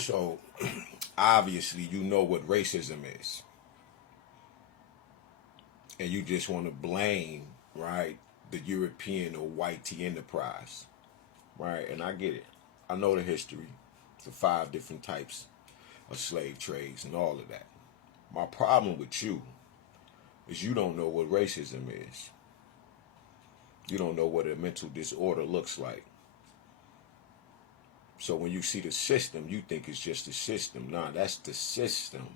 So, obviously, you know what racism is. And you just want to blame, right, the European or white tea enterprise, right? And I get it. I know the history, the 5 different types of slave trades and all of that. My problem with you is you don't know what racism is. You don't know what a mental disorder looks like. So when you see the system, you think it's just the system. Nah, that's the system.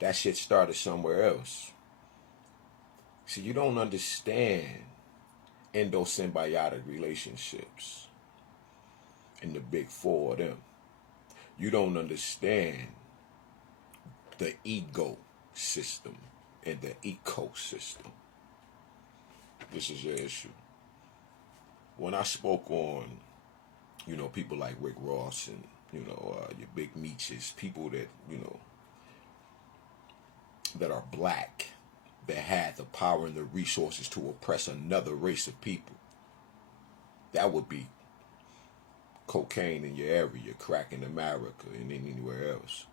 That shit started somewhere else. See, you don't understand endosymbiotic relationships and the big 4 of them. You don't understand the ego system and the ecosystem. This is your issue. When I spoke on, people like Rick Ross and, your big Meeches, people that, that are black, that had the power and the resources to oppress another race of people, that would be cocaine in your area, crack in America, and anywhere else.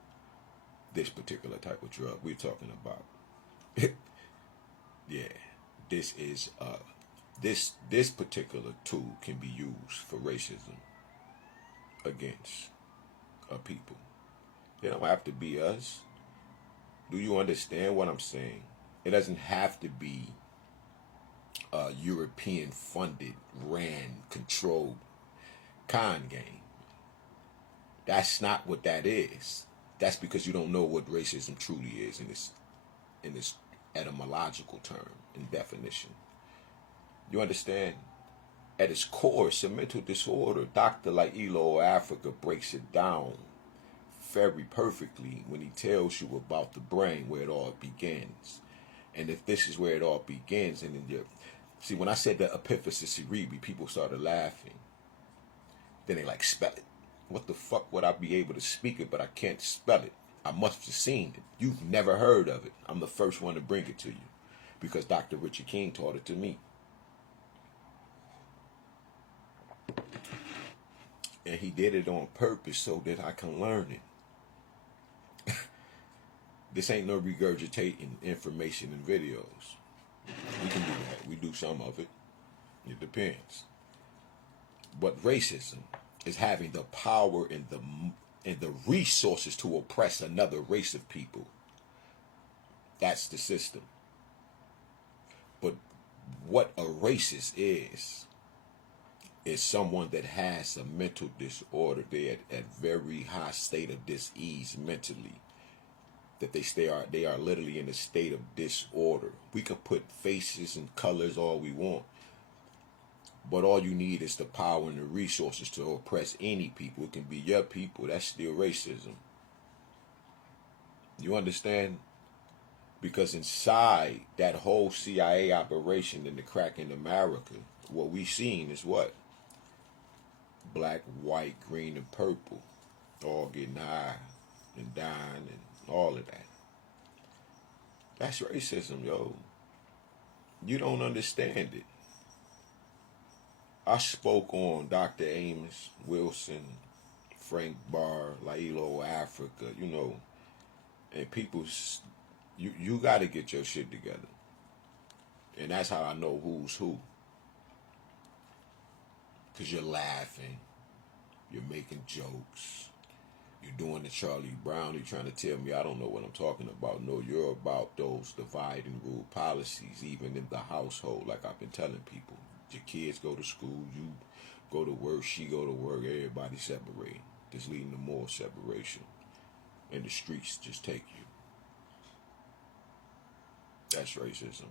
This particular type of drug we're talking about. Yeah, this is this particular tool can be used for racism against a people. It don't have to be us. Do you understand what I'm saying? It doesn't have to be a European funded, ran, controlled con game. That's not what that is. That's because you don't know what racism truly is in this etymological term and definition. You understand? At its core, it's a mental disorder. Dr. like Elo Africa breaks it down very perfectly when he tells you about the brain, where it all begins. And if this is where it all begins, and then see, when I said the epiphysis cerebri, people started laughing. Then they like, spell it. What the fuck would I be able to speak it, but I can't spell it? I must have seen it. You've never heard of it. I'm the first one to bring it to you because Dr. Richard King taught it to me. And he did it on purpose so that I can learn it. This ain't no regurgitating information in videos. We can do that. We do some of it. It depends. But racism is having the power and the resources to oppress another race of people. That's the system. But what a racist is someone that has a mental disorder. They're at very high state of dis-ease mentally. That they are literally in a state of disorder. We could put faces and colors all we want. But all you need is the power and the resources to oppress any people. It can be your people. That's still racism. You understand? Because inside that whole CIA operation in the crack in America, what we seen is what? Black, white, green, and purple. All getting high and dying and all of that. That's racism, yo. You don't understand it. I spoke on Dr. Amos Wilson, Frank Barr, Lailo Africa, and people, you got to get your shit together. And that's how I know who's who. Because you're laughing, you're making jokes, you're doing the Charlie Brown, you're trying to tell me I don't know what I'm talking about. No, you're about those divide and rule policies, even in the household, like I've been telling people. Your kids go to school, you go to work, she go to work, everybody separating. This leading to more separation. And the streets just take you. That's racism.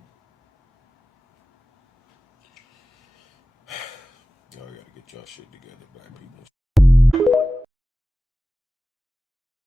Y'all gotta get y'all shit together, black people.